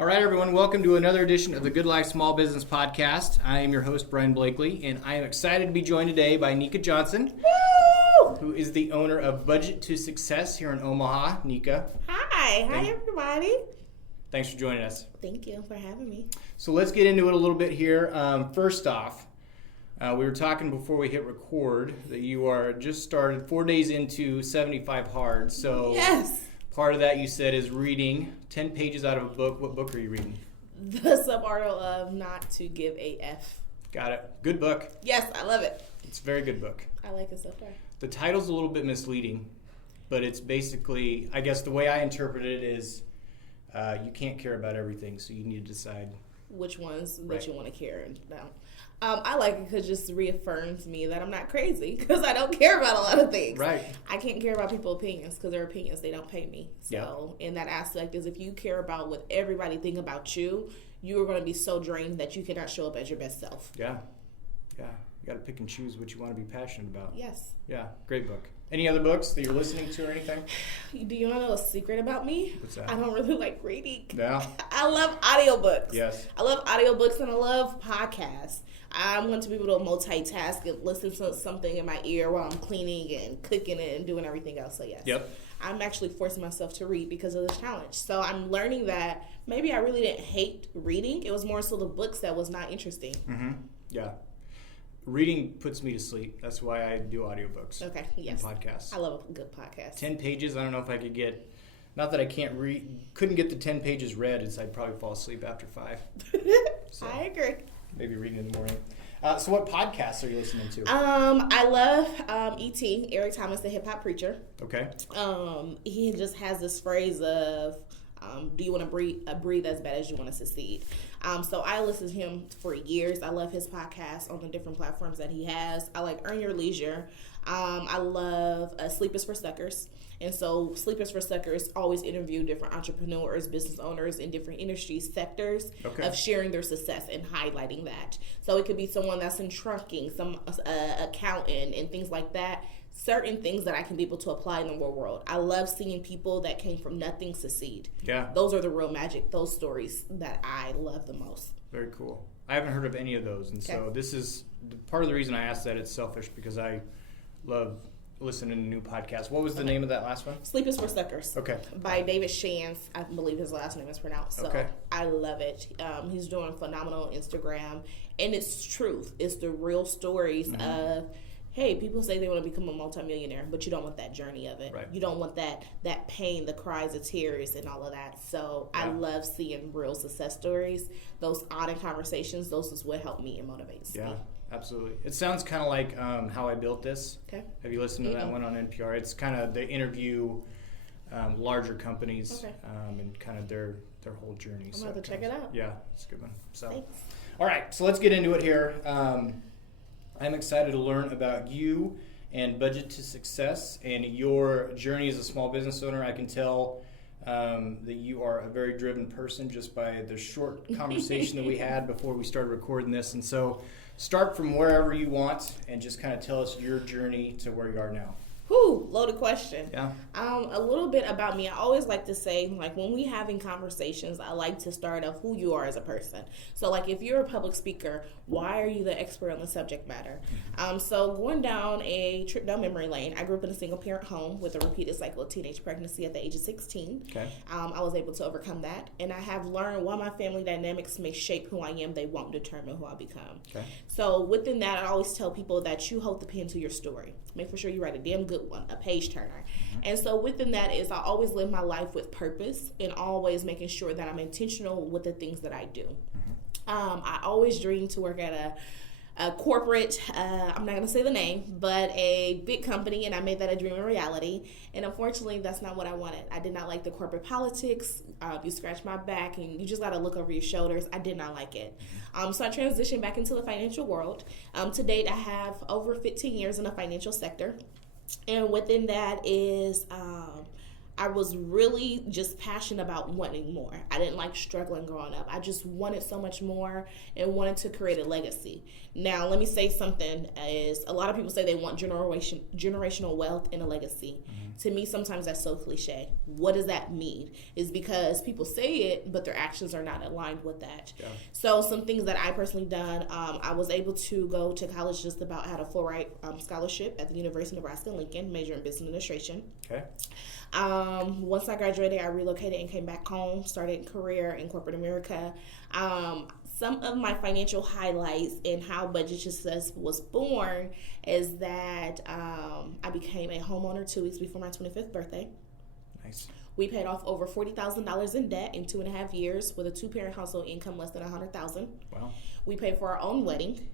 All right, everyone, welcome to another edition of the Good Life Small Business Podcast. I am your host, Brian Blakely, and I am excited to be joined today by Nicka Johnson, who is the owner of Budget to Success here in Omaha. Nicka. Hi everybody. Thanks for joining us. Thank you for having me. So let's get into it a little bit here. First off, we were talking before we hit record that you are just started 4 days into 75 Hard. So yes. Part of that you said is reading 10 pages out of a book. What book are you reading? The Subarticle of Not to Give a F. Got it. Good book. Yes, I love it. It's a very good book. I like it so far. The title's a little bit misleading, but it's basically, I guess the way I interpret it is you can't care about everything, so you need to decide which ones right. that you want to care about. I like it because it just reaffirms me that I'm not crazy because I don't care about a lot of things. Right. I can't care about people's opinions because their opinions, they don't pay me. So in that aspect is if you care about what everybody think about you, you are going to be so drained that you cannot show up as your best self. Yeah. You got to pick and choose what you want to be passionate about. Yes. Yeah, great book. Any other books that you're listening to or anything? Do you want to know a secret about me? What's that? I don't really like reading. Yeah. I love audiobooks. Yes. I love audiobooks and I love podcasts. I want to be able to multitask and listen to something in my ear while I'm cleaning and cooking and doing everything else. So yes. Yep. I'm actually forcing myself to read because of this challenge. So I'm learning that maybe I really didn't hate reading. It was more so the books that was not interesting. Mm-hmm. Yeah. Reading puts me to sleep. That's why I do audiobooks. Okay, yes. And podcasts. I love a good podcast. 10 pages, I don't know if I could get, not that I can't read, couldn't get the 10 pages read, I'd probably fall asleep after 5. So, I agree. Maybe reading in the morning. So what podcasts are you listening to? I love E.T., Eric Thomas, the hip-hop preacher. Okay. He just has this phrase of, do you want to breathe as bad as you want to succeed? So I listen to him for years. I love his podcast on the different platforms that he has. I like Earn Your Leisure. I love Sleep is for Suckers. And so Sleep is for Suckers always interview different entrepreneurs, business owners in different industry sectors of sharing their success and highlighting that. So it could be someone that's in trucking, some accountant and things like that. Certain things that I can be able to apply in the real world. I love seeing people that came from nothing succeed. Yeah. Those are the real magic, those stories that I love the most. Very cool. I haven't heard of any of those. And so this is part of the reason I asked that. It's selfish because I love listening to new podcasts. What was the name of that last one? Sleep is for Suckers. Okay. By David Shans. I believe his last name is pronounced. So I love it. He's doing phenomenal on Instagram. And it's truth. It's the real stories of, hey, people say they want to become a multimillionaire, but you don't want that journey of it. Right. You don't want that pain, the cries, the tears, and all of that. So I love seeing real success stories. Those honest conversations, those is what help me and motivates me. Absolutely. It sounds kind of like How I Built This. Okay. Have you listened to that one on NPR? It's kind of, they interview larger companies and kind of their whole journey. I'm going to have to check it out. Yeah, it's a good one. So, thanks. All right, so let's get into it here. I'm excited to learn about you and Budget to Success and your journey as a small business owner. I can tell that you are a very driven person just by the short conversation that we had before we started recording this. And so start from wherever you want and just kind of tell us your journey to where you are now. Whew, loaded question. Yeah. A little bit about me. I always like to say, like, when we having conversations, I like to start off who you are as a person. So, like, if you're a public speaker, why are you the expert on the subject matter? So going down a trip down memory lane, I grew up in a single-parent home with a repeated cycle of teenage pregnancy at the age of 16. Okay. I was able to overcome that, and I have learned while my family dynamics may shape who I am, they won't determine who I'll become. Okay. So within that, I always tell people that you hold the pen to your story. Make for sure you write a damn good one, a page turner. And so within that is I always live my life with purpose and always making sure that I'm intentional with the things that I do. I always dream to work at a corporate, I'm not going to say the name, but a big company, and I made that a dream a reality. And unfortunately, that's not what I wanted. I did not like the corporate politics. You scratch my back and you just got to look over your shoulders. I did not like it. So I transitioned back into the financial world. To date, I have over 15 years in the financial sector. And within that is I was really just passionate about wanting more. I didn't like struggling growing up. I just wanted so much more and wanted to create a legacy. Now, let me say something is a lot of people say they want generational wealth and a legacy. To me, sometimes that's so cliche. What does that mean? Is because people say it, but their actions are not aligned with that. Yeah. So some things that I personally done, I was able to go to college just about, had a full ride scholarship at the University of Nebraska-Lincoln, major in business administration. Okay. Once I graduated, I relocated and came back home, started a career in corporate America. Some of my financial highlights and how Budget Success was born is that I became a homeowner 2 weeks before my 25th birthday. Nice. We paid off over $40,000 in debt in 2.5 years with a 2-parent household income less than $100,000. Wow. We paid for our own wedding.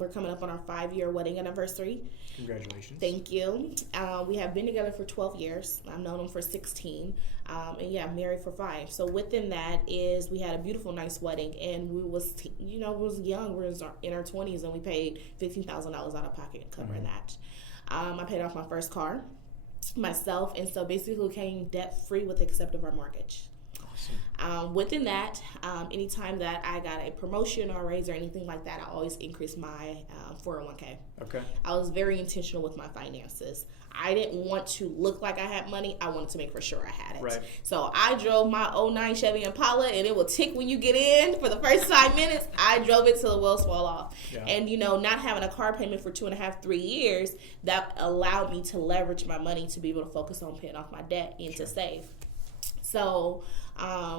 We're coming up on our 5-year wedding anniversary. Congratulations. Thank you. We have been together for 12 years. I've known him for 16. And married for 5. So within that is we had a beautiful, nice wedding. And we was, we was young. We was in our 20s and we paid $15,000 out of pocket covering that. I paid off my first car myself. And so basically came debt free with the except of our mortgage. Awesome. Within that, anytime that I got a promotion or a raise or anything like that, I always increased my 401k. Okay. I was very intentional with my finances. I didn't want to look like I had money. I wanted to make for sure I had it. Right. So I drove my 09 Chevy Impala, and it will tick when you get in. For the first 5 minutes, I drove it till the wheels fall off. Yeah. And, not having a car payment for 2.5, 3 years, that allowed me to leverage my money to be able to focus on paying off my debt and to save. So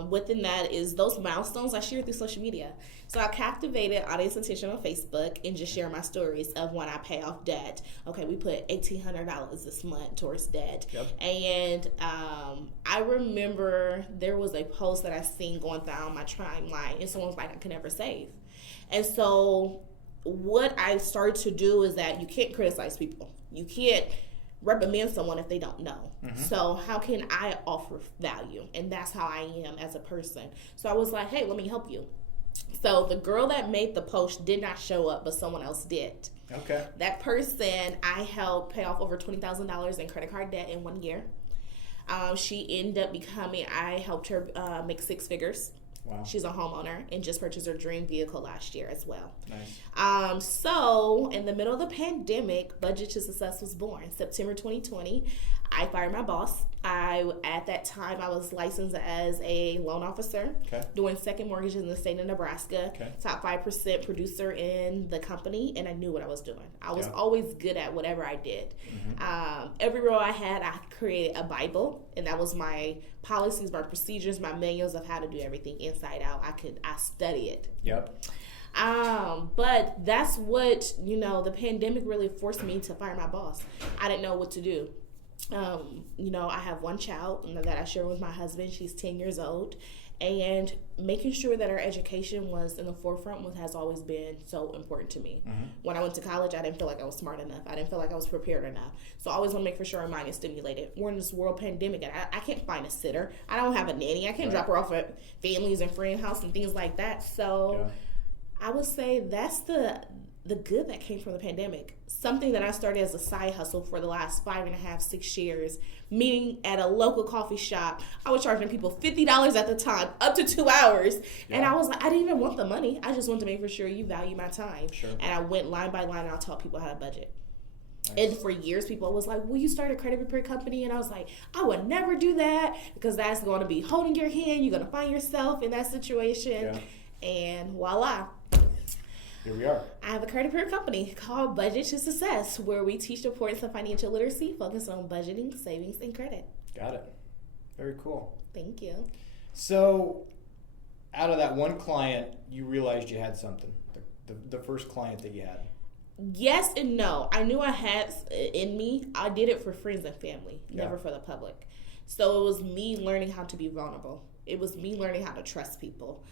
within that is those milestones I share through social media. So I captivated audience attention on Facebook and just share my stories of when I pay off debt. Okay, we put $1,800 this month towards debt. Yep. And I remember there was a post that I seen going down my timeline, and someone was like, I can never save. And so what I started to do is that you can't criticize people. You can't recommend someone if they don't know. Mm-hmm. So how can I offer value? And that's how I am as a person. So I was like, hey, let me help you. So the girl that made the post did not show up, but someone else did. Okay. That person, I helped pay off over $20,000 in credit card debt in 1 year. She ended up I helped her make 6 figures. Wow. She's a homeowner and just purchased her dream vehicle last year as well. Nice. So in the middle of the pandemic, Budget to Success was born. September 2020, I fired my boss. At that time, I was licensed as a loan officer, doing second mortgages in the state of Nebraska, top 5% producer in the company, and I knew what I was doing. I was always good at whatever I did. Mm-hmm. Every role I had, I created a Bible, and that was my policies, my procedures, my manuals of how to do everything inside out. I study it. Yep. But that's what, the pandemic really forced me to fire my boss. I didn't know what to do. I have one child that I share with my husband. She's 10 years old. And making sure that her education was in the forefront has always been so important to me. Mm-hmm. When I went to college, I didn't feel like I was smart enough. I didn't feel like I was prepared enough. So I always want to make for sure her mind is stimulated. We're in this world pandemic, and I can't find a sitter. I don't have a nanny. I can't drop her off at families and friend house and things like that. So I would say that's the good that came from the pandemic. Something that I started as a side hustle for the last 5.5, 6 years, meeting at a local coffee shop. I was charging people $50 at the time, up to 2 hours. Yeah. And I was like, I didn't even want the money. I just wanted to make for sure you value my time. Sure. And I went line by line, and I taught people how to budget. Nice. And for years, people was like, will you start a credit repair company? And I was like, I would never do that, because that's going to be holding your hand. You're going to find yourself in that situation. Yeah. And voila. Here we are. I have a credit repair company called Budget to Success, where we teach the importance of financial literacy, focused on budgeting, savings, and credit. Got it. Very cool. Thank you. So, out of that one client, you realized you had something. The first client that you had. Yes and no. I knew I had in me. I did it for friends and family, never for the public. So it was me learning how to be vulnerable. It was me learning how to trust people.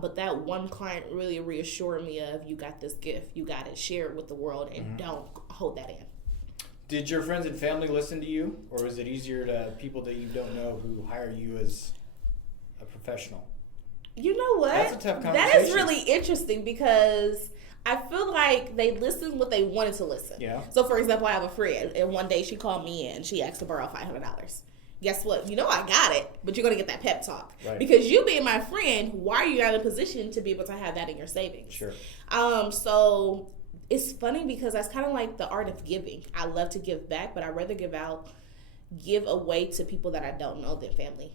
But that one client really reassured me of, you got this gift, you got it, share it with the world, and don't hold that in. Did your friends and family listen to you, or is it easier to people that you don't know who hire you as a professional? You know what? That's a tough conversation. That is really interesting, because I feel like they listened what they wanted to listen. Yeah. So, for example, I have a friend, and one day she called me in. She asked to borrow $500. guess what? You know I got it, but you're going to get that pep talk. Right. Because you being my friend, why are you not in a position to be able to have that in your savings? Sure. So it's funny because that's kind of like the art of giving. I love to give back, but I'd rather give away to people that I don't know than family.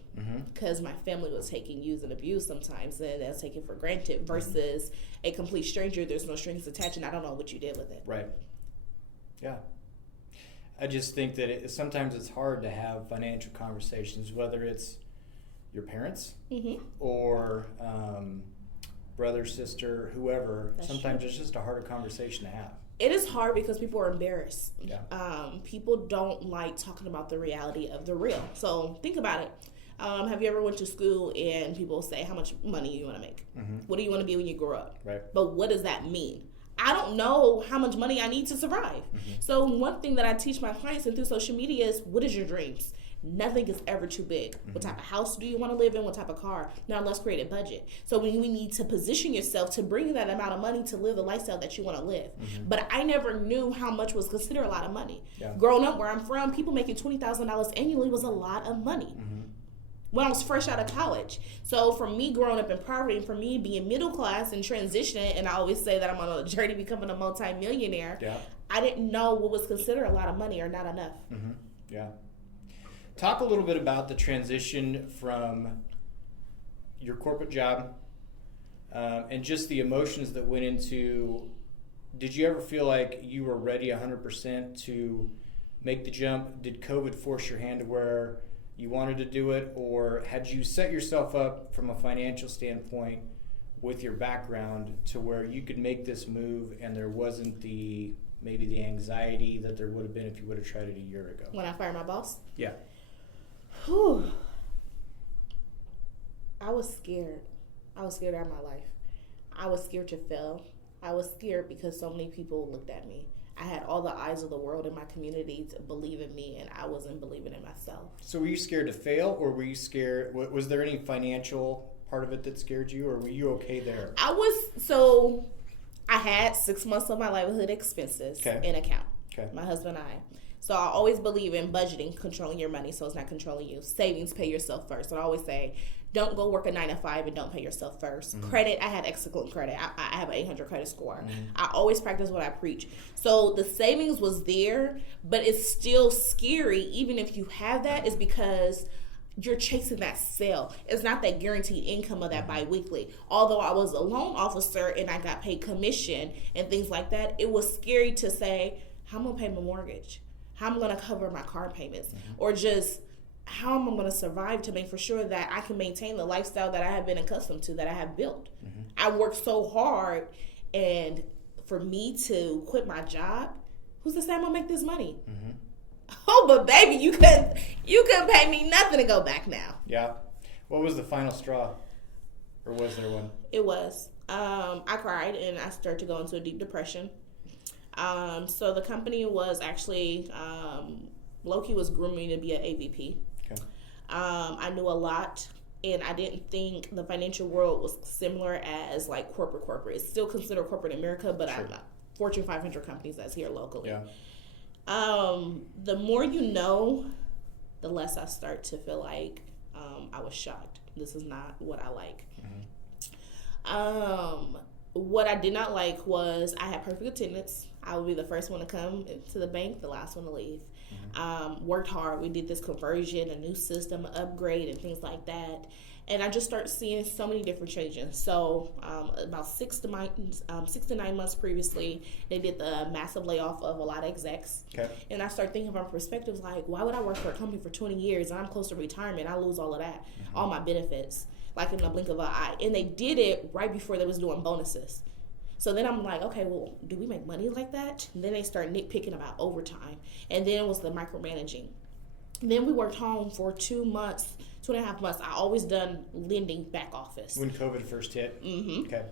Because my family was taking, use, and abuse sometimes, and that's taken for granted versus a complete stranger. There's no strings attached, and I don't know what you did with it. Right. Yeah. I just think that sometimes it's hard to have financial conversations, whether it's your parents or brother, sister, whoever. That's sometimes true. It's just a harder conversation to have. It is hard because people are embarrassed. Yeah. People don't like talking about the reality of the real. So think about it. Have you ever went to school and people say how much money you want to make? What do you want to be when you grow up? Right. But what does that mean? I don't know how much money I need to survive. So one thing that I teach my clients and through social media is, what is your dreams? Nothing is ever too big. What type of house do you want to live in? What type of car? Now let's create a budget. So we need to position yourself to bring that amount of money to live the lifestyle that you want to live. But I never knew how much was considered a lot of money. Yeah. Growing up where I'm from, people making $20,000 annually was a lot of money. When I was fresh out of college. So for me growing up in poverty and for me being middle class and transitioning, and I always say that I'm on a journey becoming a multi-millionaire, I didn't know what was considered a lot of money or not enough. Yeah. Talk a little bit about the transition from your corporate job and just the emotions that went into, did you ever feel like you were ready 100% to make the jump? Did COVID force your hand to where you wanted to do it, or had you set yourself up from a financial standpoint with your background to where you could make this move and there wasn't maybe the anxiety that there would have been if you would have tried it a year ago? When I fired my boss? Yeah. Whew. I was scared. I was scared out of my life. I was scared to fail. I was scared because so many people looked at me. I had all the eyes of the world in my community to believe in me, and I wasn't believing in myself. So were you scared to fail, or were you scared? Was there any financial part of it that scared you, or were you okay there? I had 6 months of my livelihood expenses in account. Okay. My husband and I. So I always believe in budgeting, controlling your money so it's not controlling you. Savings, pay yourself first. So I always say, don't go work a 9 to 5 and don't pay yourself first. Credit, I had excellent credit. I have an 800 credit score. I always practice what I preach. So the savings was there, but it's still scary. Even if you have that, is because you're chasing that sale. It's not that guaranteed income of that biweekly. Although I was a loan officer and I got paid commission and things like that, it was scary to say, how am I going to pay my mortgage? How am I going to cover my car payments? Or just how am I going to survive to make for sure that I can maintain the lifestyle that I have been accustomed to, that I have built. I worked so hard, and for me to quit my job, who's to say I'm going to make this money? Oh, but baby, you couldn't pay me nothing to go back now. Yeah. What was the final straw? Or was there one? It was. I cried, and I started to go into a deep depression. So the company was actually, Loki was grooming to be an AVP. Okay. I knew a lot, and I didn't think the financial world was similar as like corporate. It's still considered corporate America, but sure. I'm not. Fortune 500 companies that's here locally. Yeah. The more you know, the less I start to feel like I was shocked. This is not what I like. What I did not like was I had perfect attendance. I would be the first one to come to the bank, the last one to leave. Worked hard. We did this conversion, a new system, upgrade, and things like that. And I just started seeing so many different changes. So about 6 to 9 months previously, they did the massive layoff of a lot of execs. Okay. And I started thinking from perspectives like, why would I work for a company for 20 years and I'm close to retirement? I lose all of that, all my benefits, like in the blink of an eye. And they did it right before they was doing bonuses. So then I'm like, okay, well, do we make money like that? And then they start nitpicking about overtime. And then it was the micromanaging. And then we worked home for 2 months. 2.5 months. I always done lending back office. When COVID first hit? Okay.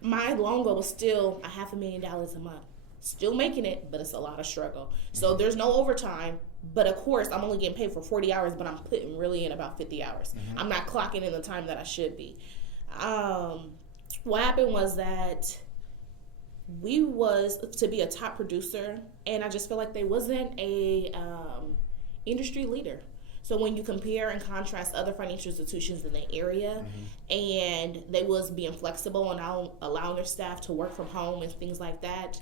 My loan goal was still $500,000 a month. Still making it, but it's a lot of struggle. So there's no overtime, but of course I'm only getting paid for 40 hours, but I'm putting really in about 50 hours. I'm not clocking in the time that I should be. What happened was that we was to be a top producer, and I just feel like they wasn't a industry leader. So when you compare and contrast other financial institutions in the area, and they was being flexible and allowing their staff to work from home and things like that,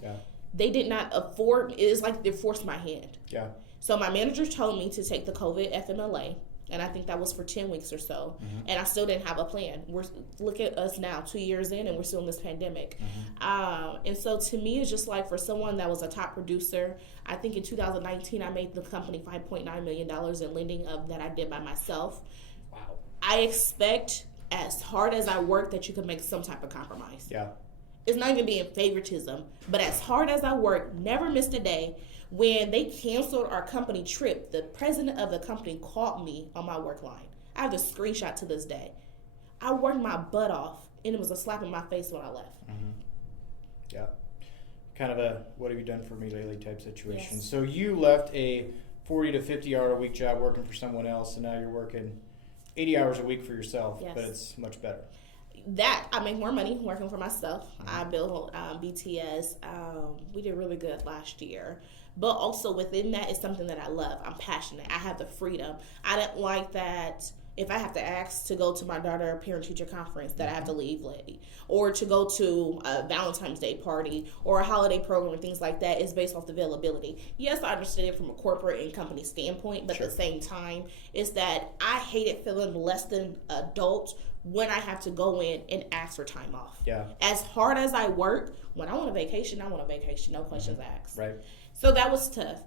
they did not afford. It is like they forced my hand. Yeah. So my manager told me to take the COVID FMLA, and I think that was for 10 weeks or so, and I still didn't have a plan. Look at us now, 2 years in, and we're still in this pandemic. And so to me, it's just like for someone that was a top producer, I think in 2019 I made the company $5.9 million in lending that I did by myself. Wow. I expect, as hard as I work, that you can make some type of compromise. Yeah. It's not even being favoritism, but as hard as I work, never missed a day. When they canceled our company trip, the president of the company called me on my work line. I have the screenshot to this day. I worked my butt off, and it was a slap in my face when I left. Yeah. Kind of a what have you done for me lately type situation. Yes. So you left a 40 to 50 hour a week job working for someone else, and now you're working 80 hours a week for yourself, but it's much better. That I make more money working for myself. I built BTS. We did really good last year. But also within that is something that I love. I'm passionate. I have the freedom. I don't like that if I have to ask to go to my daughter parent-teacher conference that I have to leave late, or to go to a Valentine's Day party or a holiday program and things like that is based off the availability. Yes, I understand it from a corporate and company standpoint, but at the same time, it's that I hated feeling less than adult when I have to go in and ask for time off. Yeah. As hard as I work, when I want a vacation, I want a vacation. No questions asked. Right. So that was tough.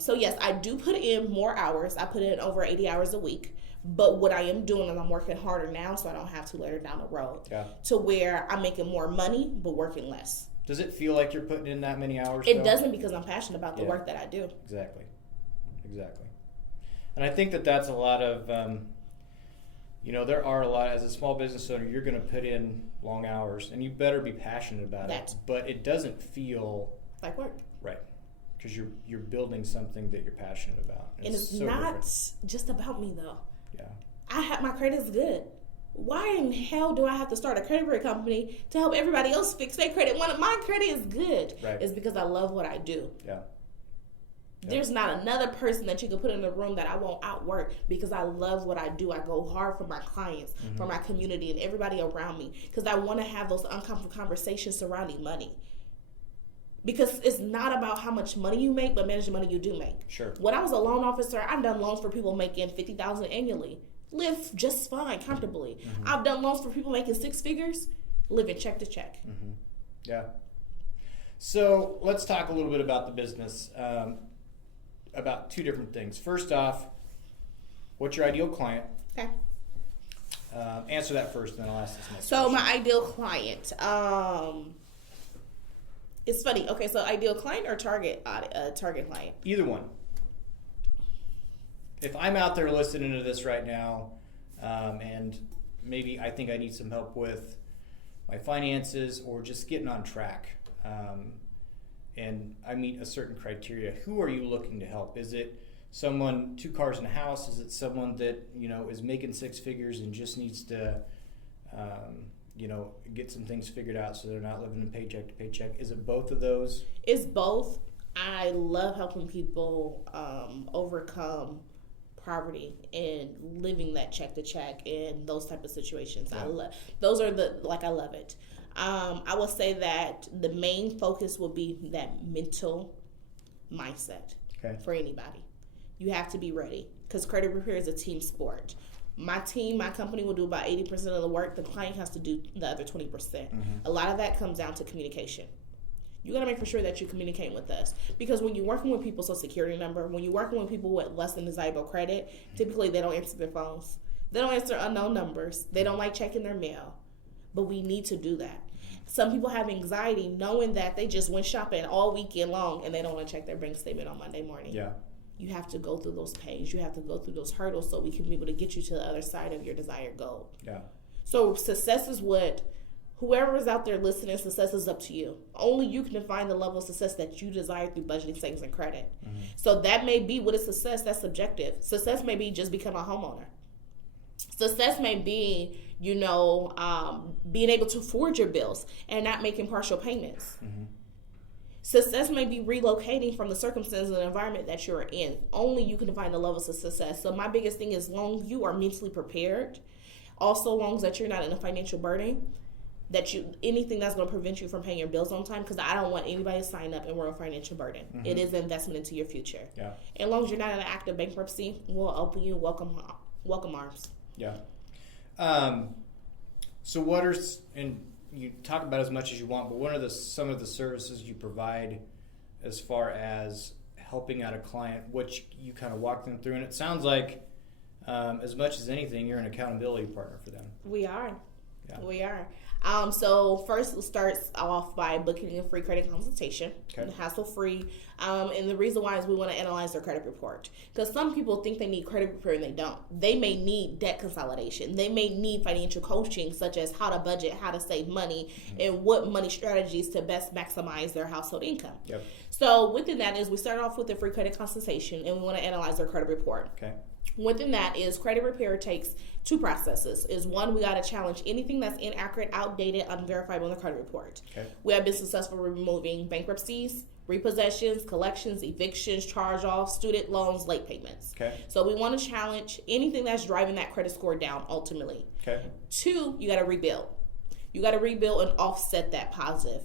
So yes, I do put in more hours. I put in over 80 hours a week. But what I am doing is I'm working harder now so I don't have to later down the road. Yeah. To where I'm making more money but working less. Does it feel like you're putting in that many hours? It doesn't, because I'm passionate about the work that I do. Exactly. And I think that that's a lot of, there are a lot, as a small business owner, you're going to put in long hours, and you better be passionate about it. But it doesn't feel like work. Right. Because you're building something that you're passionate about. And it's so not just about me, though. Yeah. My credit's good. Why in hell do I have to start a credit bureau company to help everybody else fix their credit? My credit is good. Right. It's because I love what I do. Yeah. There's not another person that you can put in the room that I won't outwork, because I love what I do. I go hard for my clients, for my community, and everybody around me, because I want to have those uncomfortable conversations surrounding money. Because it's not about how much money you make, but manage the money you do make. Sure. When I was a loan officer, I've done loans for people making $50,000 annually. Live just fine, comfortably. I've done loans for people making six figures, living check to check. Yeah. So let's talk a little bit about the business, about two different things. First off, what's your ideal client? Okay. Answer that first, and then I'll ask this next question. So my ideal client, it's funny. Okay, so ideal client or target client? Either one. If I'm out there listening to this right now, and maybe I think I need some help with my finances or just getting on track, and I meet a certain criteria, who are you looking to help? Is it someone, 2 cars in a house? Is it someone that is making 6 figures and just needs to get some things figured out so they're not living in paycheck to paycheck? Is it both of those? It's both. I love helping people overcome poverty and living that check to check and those type of situations. Yeah. I love it. I will say that the main focus will be that mental mindset for anybody. You have to be ready, because credit repair is a team sport. My company will do about 80% of the work. The client has to do the other 20%. A lot of that comes down to communication. You got to make for sure that you communicate with us, because when you're working with people's social security number, when you're working with people with less than desirable credit, typically they don't answer their phones. They don't answer unknown numbers. They don't like checking their mail. But we need to do that. Some people have anxiety knowing that they just went shopping all weekend long and they don't want to check their bank statement on Monday morning. Yeah. You have to go through those pains. You have to go through those hurdles so we can be able to get you to the other side of your desired goal. Yeah. So success is whoever is out there listening, success is up to you. Only you can define the level of success that you desire through budgeting, savings, and credit. So that may be, what is success? That's subjective. Success may be just become a homeowner. Success may be, being able to afford your bills and not making partial payments. Success may be relocating from the circumstances and environment that you're in. Only you can define the levels of success. So my biggest thing is long you are mentally prepared. Also, long as that you're not in a financial burden, that you anything that's going to prevent you from paying your bills on time, because I don't want anybody to sign up and we're a financial burden. Mm-hmm. It is an investment into your future. Yeah. And as long as you're not in an active bankruptcy, we'll open you welcome arms. Yeah. So what are, and you talk about as much as you want, but what are some of the services you provide as far as helping out a client, which you kind of walk them through? And it sounds like as much as anything, you're an accountability partner for them. We are. Yeah. We are. So first, it starts off by booking a free credit consultation, hassle-free. And the reason why is we want to analyze their credit report. Because some people think they need credit report and they don't. They may need debt consolidation. They may need financial coaching, such as how to budget, how to save money, and what money strategies to best maximize their household income. Yep. So within that is we start off with a free credit consultation, and we want to analyze their credit report. Okay. Within that is credit repair takes two processes. Is one, we got to challenge anything that's inaccurate, outdated, unverifiable in the credit report. Okay. We have been successful removing bankruptcies, repossessions, collections, evictions, charge-offs, student loans, late payments. Okay. So we want to challenge anything that's driving that credit score down ultimately. Okay. Two, you got to rebuild. You got to rebuild and offset that positive.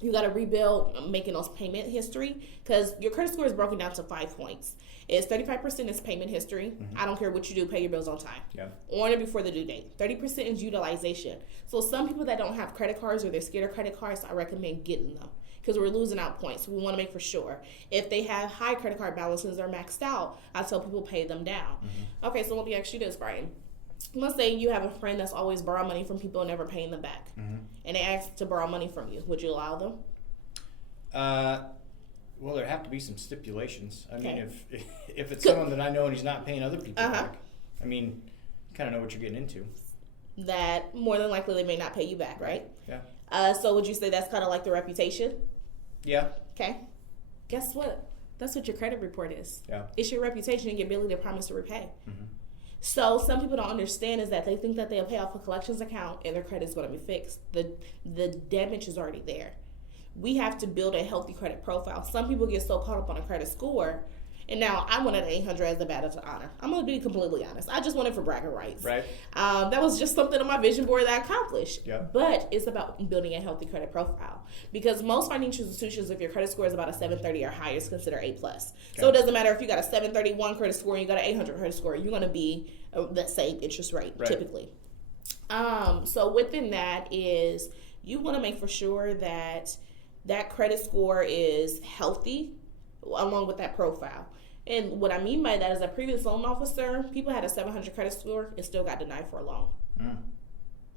You got to rebuild making those payment history, because your credit score is broken down to 5 points. It's 35% is payment history. Mm-hmm. I don't care what you do, pay your bills on time. Yeah. On or before the due date. 30% is utilization. So some people that don't have credit cards or they're scared of credit cards, I recommend getting them, because we're losing out points. We want to make for sure. If they have high credit card balances or maxed out, I tell people pay them down. Mm-hmm. Okay, so let me ask you this, Brian. Let's say you have a friend that's always borrowing money from people and never paying them back. Mm-hmm. And they ask to borrow money from you. Would you allow them? Well, there have to be some stipulations. I mean, if it's someone that I know and he's not paying other people back, I mean, you kind of know what you're getting into. That more than likely they may not pay you back, right? Yeah. So would you say that's kind of like the reputation? Yeah. Okay. Guess what? That's what your credit report is. Yeah. It's your reputation and your ability to promise to repay. Mm-hmm. So some people don't understand is that they think that they'll pay off a collections account and their credit's going to be fixed. The damage is already there. We have to build a healthy credit profile. Some people get so caught up on a credit score, and now I wanted an 800 as a badge of honor. I'm going to be completely honest. I just wanted for bragging rights. Right. That was just something on my vision board that I accomplished. Yeah. But it's about building a healthy credit profile, because most financial institutions, if your credit score is about a 730 or higher, is considered A+. Okay. So it doesn't matter if you got a 731 credit score and you got an 800 credit score, you're going to be the same interest rate, right, typically. So within that is you want to make for sure that that credit score is healthy along with that profile. And what I mean by that is a previous loan officer, people had a 700 credit score and still got denied for a loan. Mm.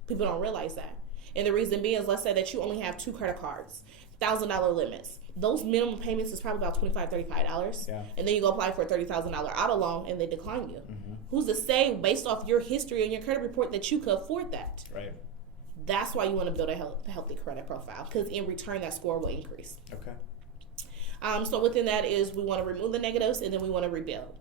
People don't realize that. And the reason being is, let's say that you only have 2 credit cards, $1,000 limits. Those minimum payments is probably about $25, $35. Yeah. And then you go apply for a $30,000 auto loan and they decline you. Mm-hmm. Who's to say, based off your history and your credit report, that you could afford that? Right. That's why you want to build a healthy credit profile, because in return, that score will increase. Okay. So within that is we want to remove the negatives and then we want to rebuild.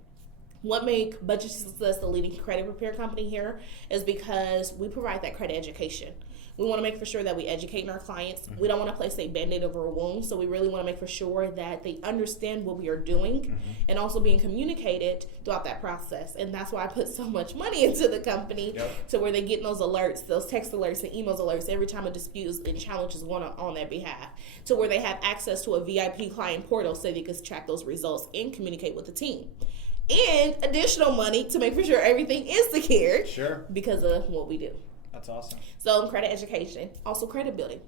What make Budget Success the leading credit repair company here is because we provide that credit education. We want to make for sure that we educate our clients. Mm-hmm. We don't want to place a Band-Aid over a wound, so we really want to make for sure that they understand what we are doing, mm-hmm, and also being communicated throughout that process. And that's why I put so much money into the company, yep, to where they get those alerts, those text alerts and emails alerts every time a dispute and challenge is going on their behalf, to where they have access to a VIP client portal so they can track those results and communicate with the team. And additional money to make for sure everything is secured, sure, because of what we do. That's awesome. So credit education, also credit building.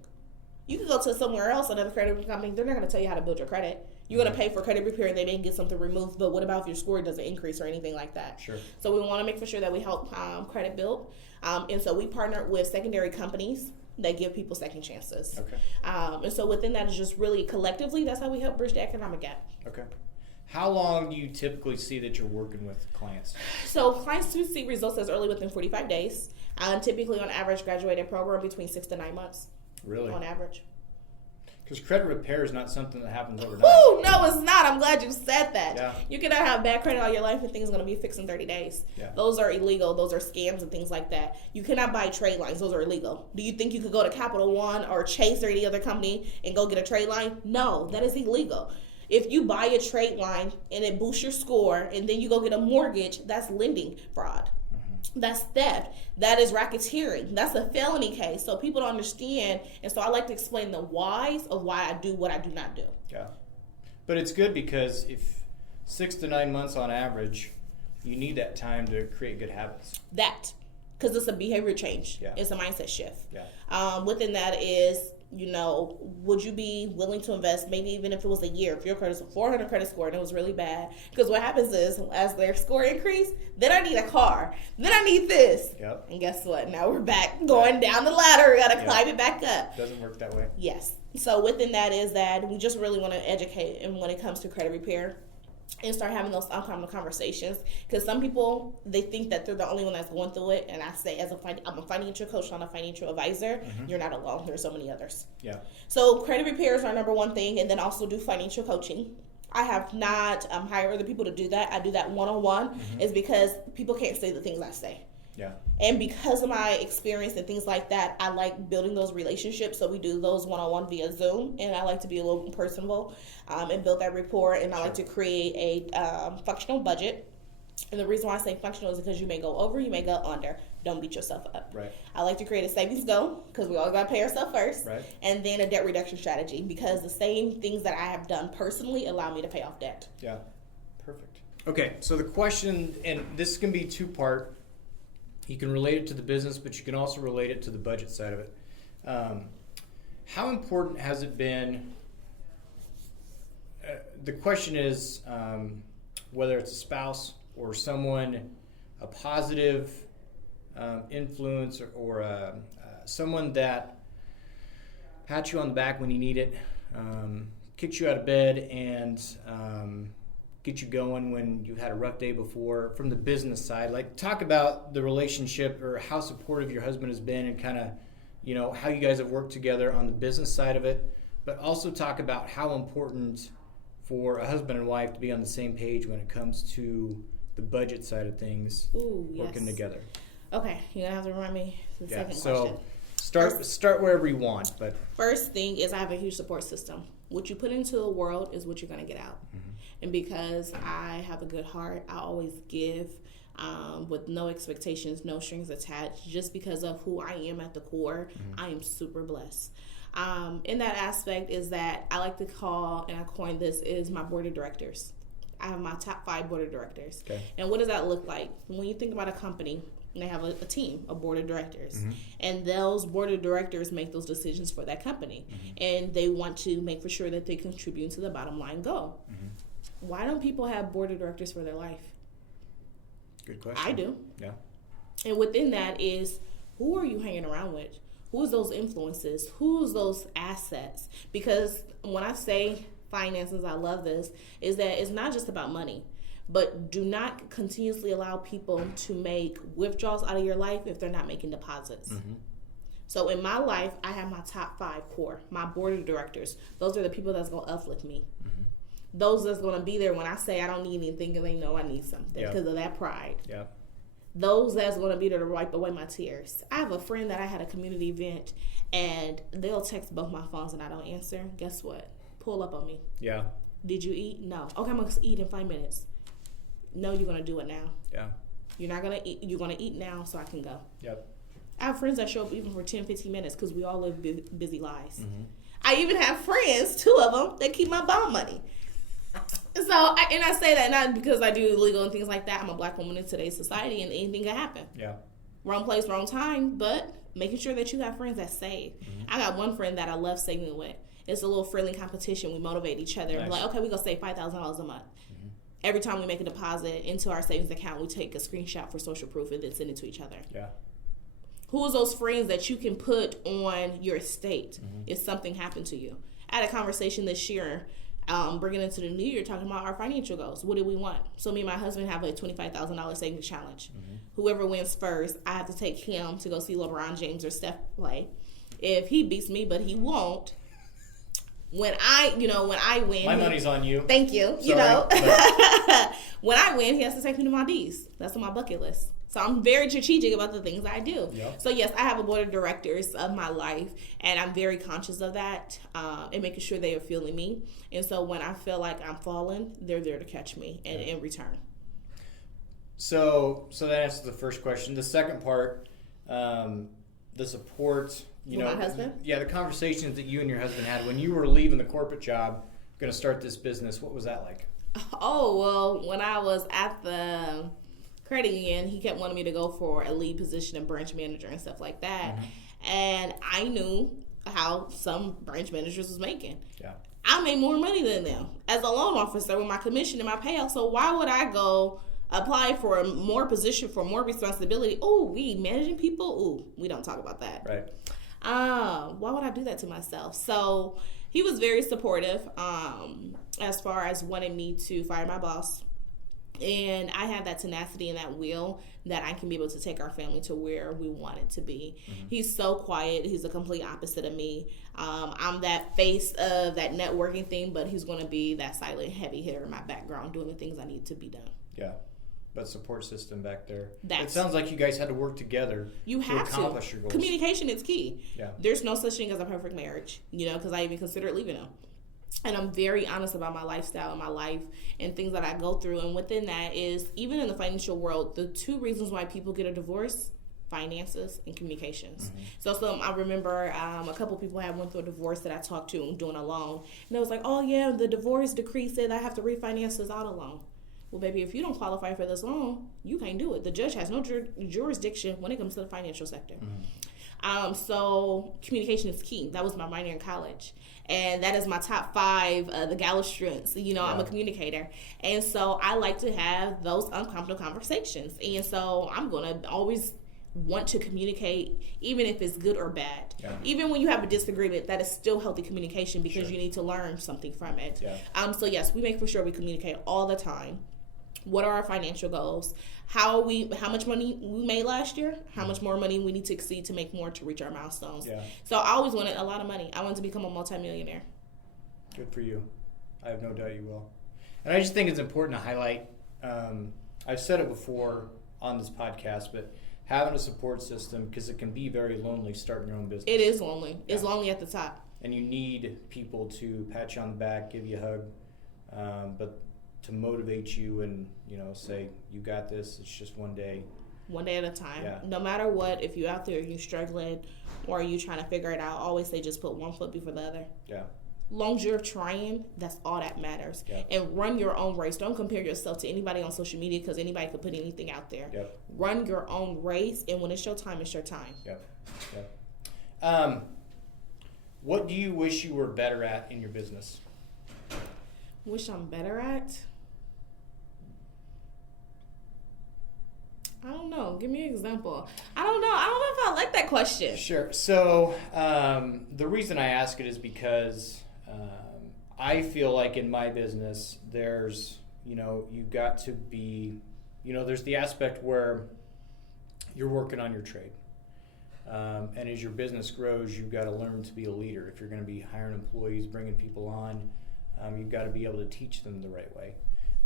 You can go to somewhere else, another credit company, they're not going to tell you how to build your credit. You're going to pay for credit repair and they may get something removed, but what about if your score doesn't increase or anything like that? Sure. So we want to make for sure that we help credit build. And so we partner with secondary companies that give people second chances. Okay. And so within that is just really collectively, that's how we help bridge the economic gap. Okay. How long do you typically see that you're working with clients? So clients do see results as early within 45 days. Typically, on average, graduated program between 6 to 9 months. Really? On average. Because credit repair is not something that happens overnight. Oh, no, it's not. I'm glad you said that. Yeah. You cannot have bad credit all your life and things are going to be fixed in 30 days. Yeah. Those are illegal. Those are scams and things like that. You cannot buy trade lines. Those are illegal. Do you think you could go to Capital One or Chase or any other company and go get a trade line? No, that is illegal. If you buy a trade line and it boosts your score and then you go get a mortgage, that's lending fraud. That's theft. That is racketeering. That's a felony case. So people don't understand. And so I like to explain the whys of why I do what I do not do. Yeah. But it's good because if 6 to 9 months on average, you need that time to create good habits. Because it's a behavior change. Yeah. It's a mindset shift. Yeah. Within that is, would you be willing to invest maybe even if it was a year, if your credit was a 400 credit score and it was really bad? Because what happens is as their score increase, then I need a car, then I need this. Yep. And guess what? Now we're back going down the ladder. We got to climb it back up. Doesn't work that way. Yes. So within that is that we just really want to educate and when it comes to credit repair and start having those uncomfortable conversations, because some people, they think that they're the only one that's going through it. And I say, I'm a financial coach, not a financial advisor. You're not alone. There's so many others. Yeah. So credit repair is our number one thing, and then also do financial coaching. I have not hired other people to do that. I do that one-on-one. Is because people can't say the things I say. Yeah. And because of my experience and things like that, I like building those relationships. So we do those one-on-one via Zoom, and I like to be a little personable and build that rapport. And I like to create a functional budget. And the reason why I say functional is because you may go over, you may go under. Don't beat yourself up. Right. I like to create a savings goal because we always got to pay ourselves first. Right. And then a debt reduction strategy because the same things that I have done personally allow me to pay off debt. Yeah. Perfect. Okay, so the question, and this can be two-part. You can relate it to the business, but you can also relate it to the budget side of it. How important has it been? The question is whether it's a spouse or someone, a positive influence or someone that pats you on the back when you need it, kicks you out of bed and get you going when you've had a rough day before. From the business side, like talk about the relationship or how supportive your husband has been and kind of, how you guys have worked together on the business side of it, but also talk about how important for a husband and wife to be on the same page when it comes to the budget side of things. Ooh, yes. Working together. Okay, you're going to have to remind me the second so question. Start wherever you want, but first thing is I have a huge support system. What you put into the world is what you're going to get out. And because I have a good heart, I always give with no expectations, no strings attached, just because of who I am at the core. I am super blessed. In that aspect is that I like to call, and I coined this, is my board of directors. I have my top 5 board of directors. Okay. And what does that look like? When you think about a company, they have a team, a board of directors. And those board of directors make those decisions for that company. And they want to make for sure that they contribute to the bottom line goal. Why don't people have board of directors for their life? Good question. I do. Yeah. And within that is, who are you hanging around with? Who's those influences? Who's those assets? Because when I say finances, I love this, is that it's not just about money. But do not continuously allow people to make withdrawals out of your life if they're not making deposits. So in my life, I have my top 5 core, my board of directors. Those are the people that's going to uplift me. Those that's going to be there when I say I don't need anything and they know I need something because of that pride. Yeah. Those that's going to be there to wipe away my tears. I have a friend that I had a community event and they'll text both my phones and I don't answer. Guess what? Pull up on me. Yeah. Did you eat? No. Okay, I'm going to eat in 5 minutes. No, you're going to do it now. Yeah. You're not going to eat. You're going to eat now so I can go. Yep. I have friends that show up even for 10, 15 minutes because we all live busy lives. I even have friends, 2 of them, that keep my bond money. So, I say that not because I do legal and things like that. I'm a black woman in today's society and anything can happen. Yeah. Wrong place, wrong time, but making sure that you have friends that save. I got one friend that I love saving with. It's a little friendly competition. We motivate each other. Nice. We're like, okay, we're going to save $5,000 a month. Every time we make a deposit into our savings account, we take a screenshot for social proof and then send it to each other. Yeah. Who is those friends that you can put on your estate if something happened to you? I had a conversation this year, bringing into the new year, talking about our financial goals. What do we want? So me and my husband have a $25,000 savings challenge. Whoever wins first, I have to take him to go see LeBron James or Steph play. If he beats me, but he won't, When I win, my money's on you. Thank you. Sorry, you know, but when I win, he has to take me to Maldives. That's on my bucket list. So I'm very strategic about the things I do. Yep. So yes, I have a board of directors of my life, and I'm very conscious of that and making sure they are feeling me. And so when I feel like I'm falling, they're there to catch me and in return. So that answers the first question. The second part, the support. With my husband? Yeah, the conversations that you and your husband had when you were leaving the corporate job, going to start this business. What was that like? Oh, well, when I was at the credit union, he kept wanting me to go for a lead position and branch manager and stuff like that. Mm-hmm. And I knew how some branch managers was making. Yeah. I made more money than them as a loan officer with my commission and my payout. So why would I go apply for a more position for more responsibility? Oh, we managing people? Ooh, we don't talk about that. Right. Why would I do that to myself? So he was very supportive as far as wanting me to fire my boss. And I have that tenacity and that will that I can be able to take our family to where we want it to be. Mm-hmm. He's so quiet. He's a complete opposite of me. I'm that face of that networking thing, but he's going to be that silent heavy hitter in my background doing the things I need to be done. Yeah. But support system back there. It sounds like you guys had to work together to accomplish your goals. Communication is key. Yeah. There's no such thing as a perfect marriage, because I even considered leaving him. And I'm very honest about my lifestyle and my life and things that I go through. And within that is, even in the financial world, the two reasons why people get a divorce, finances and communications. Mm-hmm. So I remember a couple people had went through a divorce that I talked to doing a loan. And it was like, oh yeah, the divorce decree said I have to refinance this auto loan. Well, baby, if you don't qualify for this loan, you can't do it. The judge has no jurisdiction when it comes to the financial sector. Mm-hmm. So communication is key. That was my minor in college. And that is my top 5, the Gallup strengths. I'm a communicator. And so I like to have those uncomfortable conversations. And so I'm going to always want to communicate, even if it's good or bad. Yeah. Even when you have a disagreement, that is still healthy communication because you need to learn something from it. Yeah. So yes, we make for sure we communicate all the time. What are our financial goals? How much money we made last year? How much more money we need to exceed to make more to reach our milestones? Yeah. So I always wanted a lot of money. I wanted to become a multimillionaire. Good for you. I have no doubt you will. And I just think it's important to highlight, I've said it before on this podcast, but having a support system, because it can be very lonely starting your own business. It is lonely. Yeah. It's lonely at the top. And you need people to pat you on the back, give you a hug, but to motivate you and, say, you got this, it's just one day. One day at a time. Yeah. No matter what, if you're out there, you're struggling, or you're trying to figure it out, always say just put one foot before the other. Yeah. Long as you're trying, that's all that matters. Yeah. And run your own race. Don't compare yourself to anybody on social media because anybody could put anything out there. Yep. Run your own race, and when it's your time, it's your time. Yep. What do you wish you were better at in your business? Wish I'm better at? I don't know. Give me an example. I don't know if I like that question. Sure. So the reason I ask it is because I feel like in my business, there's, you've got to be, there's the aspect where you're working on your trade. And as your business grows, you've got to learn to be a leader. If you're going to be hiring employees, bringing people on, you've got to be able to teach them the right way.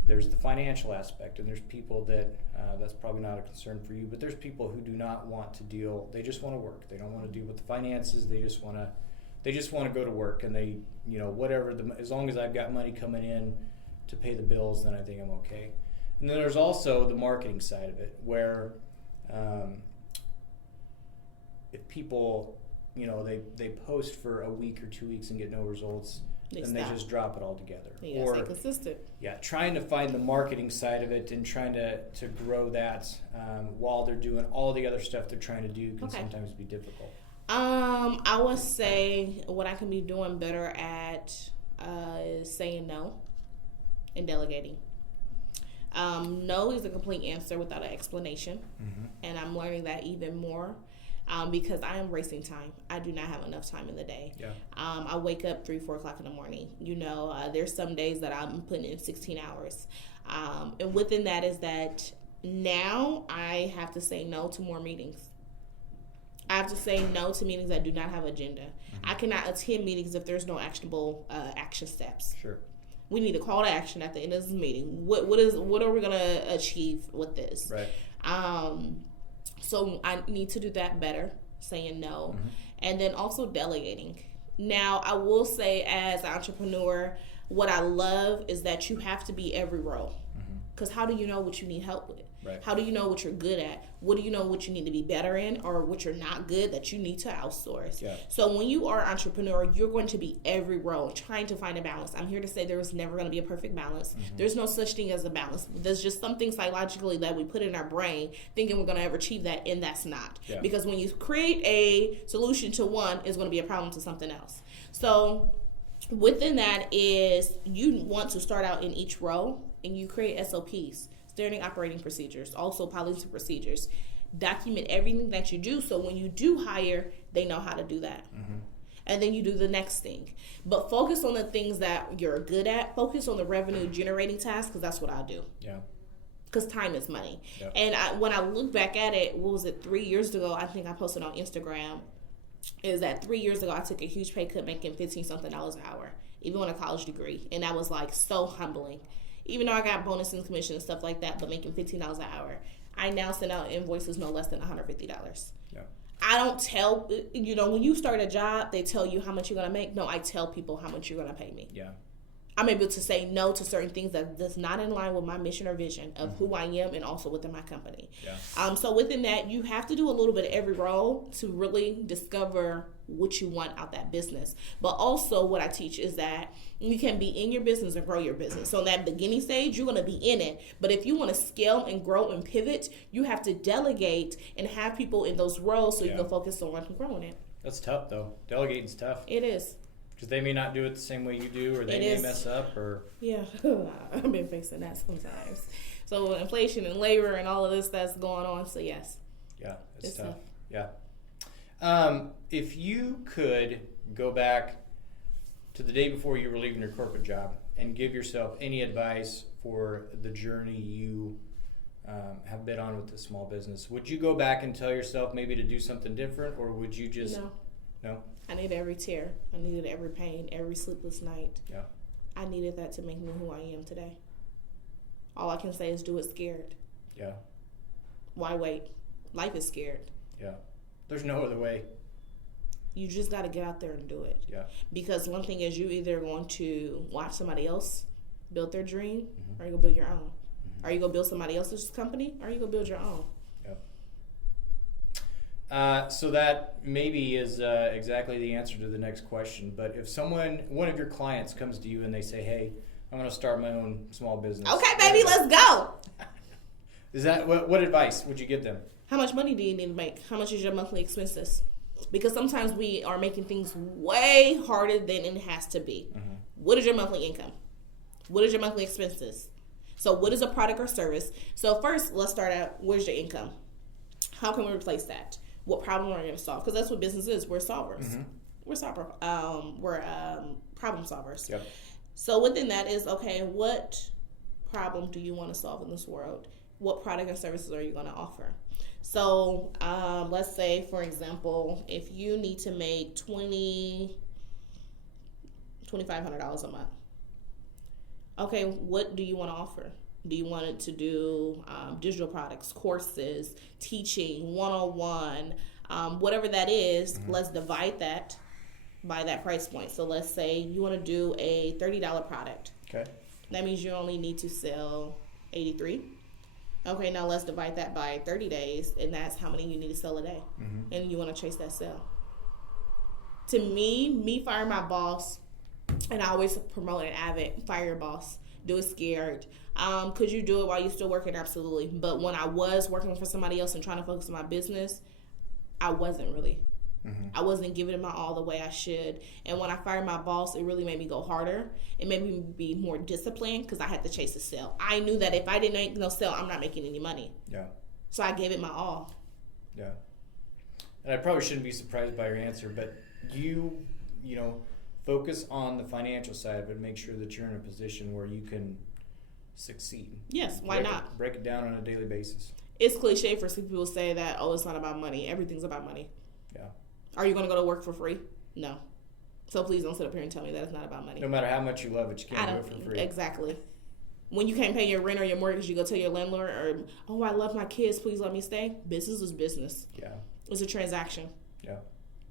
There's the financial aspect, and there's people that that's probably not a concern for you, but there's people who do not want to deal. They just want to work. They don't want to deal with the finances. They just want to go to work, and they, whatever. As long as I've got money coming in to pay the bills, then I think I'm okay. And then there's also the marketing side of it, where if people, they post for a week or 2 weeks and get no results, then they just drop it all together. You gotta stay consistent. Yeah, trying to find the marketing side of it and trying to grow that while they're doing all the other stuff they're trying to do can sometimes be difficult. I would say what I can be doing better at is saying no and delegating. No is a complete answer without an explanation, and I'm learning that even more. Because I am racing time. I do not have enough time in the day. Yeah. I wake up 3-4 o'clock in the morning. There's some days that I'm putting in 16 hours. And within that is that now I have to say no to more meetings. I have to say no to meetings that do not have agenda. I cannot attend meetings if there's no actionable action steps. Sure. We need a call to action at the end of this meeting. What are we gonna achieve with this? Right. So I need to do that better, saying no, and then also delegating. Now, I will say, as an entrepreneur, what I love is that you have to be every role. Because how do you know what you need help with? Right. How do you know what you're good at? What do you know what you need to be better in, or what you're not good that you need to outsource? Yeah. So when you are an entrepreneur, you're going to be every role, trying to find a balance. I'm here to say there is never going to be a perfect balance. There's no such thing as a balance. There's just something psychologically that we put in our brain thinking we're going to ever achieve that, and that's not. Yeah. Because when you create a solution to one, it's going to be a problem to something else. So within that is you want to start out in each role, and you create SOPs, standard operating procedures, also policy procedures. Document everything that you do, so when you do hire, they know how to do that. And then you do the next thing. But focus on the things that you're good at. Focus on the revenue generating tasks, because that's what I do. Yeah. Because time is money. Yep. And when I look back at it, what was it, 3 years ago, I think I posted on Instagram, is that 3 years ago I took a huge pay cut making $15-something an hour, even with a college degree. And that was like so humbling. Even though I got bonuses and commission and stuff like that, but making $15 an hour, I now send out invoices no less than $150. Yeah. I don't tell, when you start a job, they tell you how much you're going to make. No, I tell people how much you're going to pay me. Yeah. I'm able to say no to certain things that's not in line with my mission or vision of who I am, and also within my company. Yeah. So within that, you have to do a little bit of every role to really discover what you want out that business. But also what I teach is that you can be in your business and grow your business. So in that beginning stage, you're going to be in it. But if you want to scale and grow and pivot, you have to delegate and have people in those roles so you can focus on growing it. That's tough, though. Delegating's tough. It is. Because they may not do it the same way you do, or they may mess up, or... Yeah, I've been facing that sometimes. So inflation and labor and all of this that's going on, so yes. Yeah, it's tough. Yeah. If you could go back to the day before you were leaving your corporate job and give yourself any advice for the journey you have been on with the small business, would you go back and tell yourself maybe to do something different, or would you just... No? I needed every tear. I needed every pain, every sleepless night. Yeah. I needed that to make me who I am today. All I can say is do it scared. Yeah. Why wait? Life is scared. Yeah. There's no other way. You just got to get out there and do it. Yeah. Because one thing is, you either going to watch somebody else build their dream, or you go build your own. Are you going to build somebody else's company, or are you going to build your own? So that maybe is exactly the answer to the next question. But if one of your clients comes to you and they say, "Hey, I'm going to start my own small business." Okay, baby, let's go. Is that what advice would you give them? How much money do you need to make? How much is your monthly expenses? Because sometimes we are making things way harder than it has to be. What is your monthly income? What is your monthly expenses? So what is a product or service? So first, let's start out, where's your income? How can we replace that? What problem are we going to solve? Because that's what business is. We're solvers. We're problem solvers. Yep. So within that is, okay, what problem do you want to solve in this world? What product or services are you going to offer? So let's say, for example, if you need to make $2,500 a month. Okay, what do you want to offer? Do you want it to do digital products, courses, teaching, one-on-one, whatever that is? Let's divide that by that price point. So let's say you want to do a $30 product. Okay. That means you only need to sell 83. Okay, now let's divide that by 30 days, and that's how many you need to sell a day. And you want to chase that sale. To me firing my boss, and I always promote an avid, fire your boss. Do it scared. Could you do it while you're still working? Absolutely. But when I was working for somebody else and trying to focus on my business, I wasn't really. I wasn't giving it my all the way I should. And when I fired my boss, it really made me go harder. It made me be more disciplined because I had to chase a sale. I knew that if I didn't make no sale, I'm not making any money. Yeah. So I gave it my all. Yeah. And I probably shouldn't be surprised by your answer, but you focus on the financial side of it. Make sure that you're in a position where you can succeed. Yes, why not? Break it down on a daily basis. It's cliche for some people to say that, oh, it's not about money. Everything's about money. Yeah. Are you going to go to work for free? No. So please don't sit up here and tell me that it's not about money. No matter how much you love it, you can't do it for free. Exactly. When you can't pay your rent or your mortgage, you go tell your landlord, or, oh, I love my kids, please let me stay. Business is business. Yeah. It's a transaction. Yeah.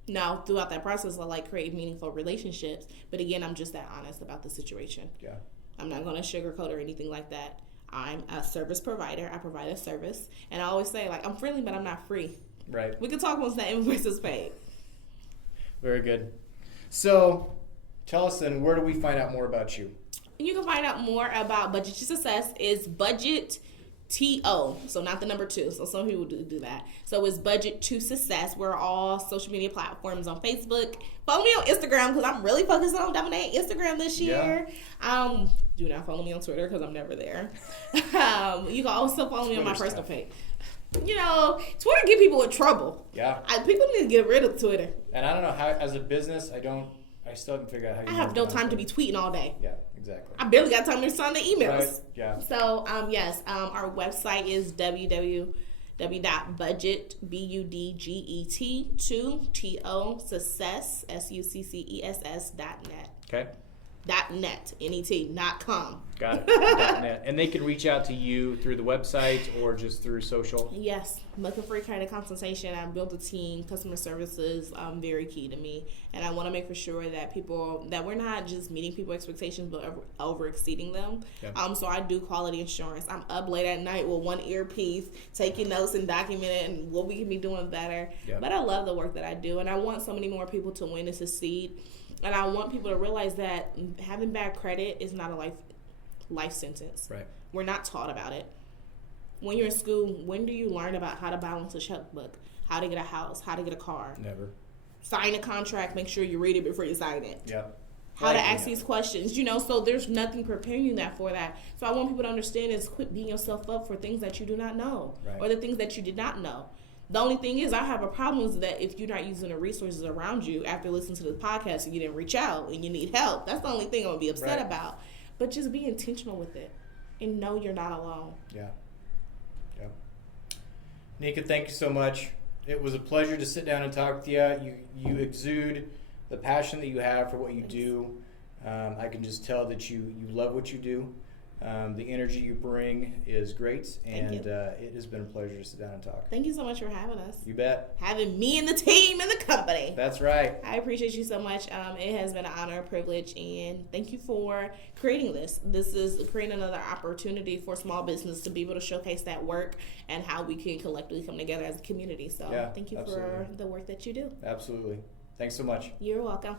Now, throughout that process, I like create meaningful relationships. But again, I'm just that honest about the situation. Yeah. I'm not going to sugarcoat or anything like that. I'm a service provider. I provide a service. And I always say, like, I'm friendly, but I'm not free. Right. We can talk once that invoice is paid. Very good. So, tell us then, where do we find out more about you? You can find out more about Budget to Success. Is Budget TO, so not the number 2. So some people do that. So it's Budget to Success. We're all social media platforms on Facebook. Follow me on Instagram because I'm really focused on dominating Instagram this year. Yeah. Do not follow me on Twitter because I'm never there. You can also follow me on my personal page. You know, Twitter get people in trouble. Yeah. People need to get rid of Twitter. And I don't know how, as a business, I still haven't figured out how you I have no time to be tweeting all day. Yeah, exactly. I barely got time to respond to emails. Right. Yeah. So, yes, our website is www.budget2success.net. Okay. .net, N-E-T, not .com. Got it. .net. And they can reach out to you through the website or just through social? Yes. Looking for a kind of consultation. I built a team. Customer service is very key to me. And I want to make for sure that that we're not just meeting people's expectations, but over exceeding them. Yeah. So I do quality assurance. I'm up late at night with one earpiece, taking notes and documenting and what we can be doing better. Yeah. But I love the work that I do. And I want so many more people to win and succeed. And I want people to realize that having bad credit is not a life sentence. Right. We're not taught about it. When you're in school, when do you learn about how to balance a checkbook, how to get a house, how to get a car? Never. Sign a contract, make sure you read it before you sign it. Yeah. How to ask these questions, so there's nothing preparing you for that. So I want people to understand is quit beating yourself up for things that you do not know, right, or the things that you did not know. The only thing is, I have a problem is that if you're not using the resources around you after listening to the podcast and you didn't reach out and you need help, that's the only thing I'm going to be upset about. But just be intentional with it and know you're not alone. Yeah. Yeah. Nicka, thank you so much. It was a pleasure to sit down and talk with you. You exude the passion that you have for what you do. I can just tell that you love what you do. The energy you bring is great, and it has been a pleasure to sit down and talk. Thank you so much for having us. You bet. Having me and the team and the company. That's right. I appreciate you so much. It has been an honor, a privilege, and thank you for creating this. This is creating another opportunity for small business to be able to showcase that work and how we can collectively come together as a community. So thank you for the work that you do. Absolutely. Thanks so much. You're welcome.